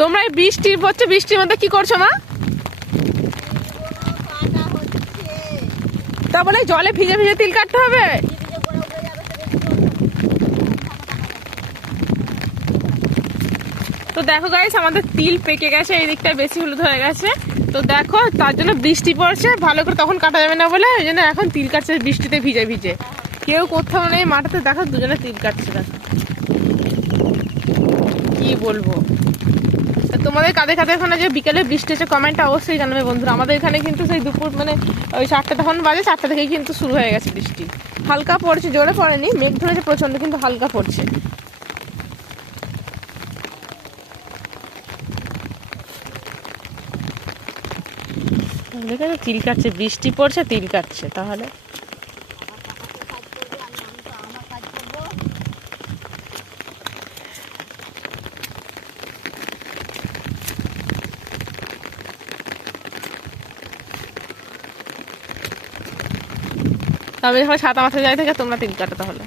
তোমরা এই বৃষ্টি পড়ছে, বৃষ্টির মধ্যে কি করছো মা? তা বলে জলে ভিজে ভিজে তিল কাটতে হবে? তো দেখো গাইস, আমাদের তিল পেকে গেছে, এই দিকটায় বেশি হলুদ হয়ে গেছে। তো দেখো, তার জন্য বৃষ্টি পড়ছে, ভালো করে তখন কাটা যাবে না বলে ওই জন্য এখন তিল কাটছে বৃষ্টিতে ভিজে ভিজে। কেউ কোথাও নেই মাঠেতে, দেখো দুজনে তিল কাটছে। দেখো কি বলবো। তোমাদের কাদের কাদের এখানে যে বিকেলে বৃষ্টি হচ্ছে কমেন্টটা অবশ্যই জানাবে বন্ধুরা। আমাদের এখানে কিন্তু সেই দুপুর মানে ওই 4টা তখন বাজে, 4টা থেকেই কিন্তু শুরু হয়ে গেছে বৃষ্টি। হালকা পড়ছে, জোরে পড়েনি, মেঘ ধরেছে প্রচন্ড, কিন্তু হালকা পড়ছে। তিল কাটছে, বৃষ্টি পড়ছে, তিল কাটছে। তাহলে আমি যখন ছাতা মাথায় যাই থেকে তোমরা তিল কাটো তাহলে।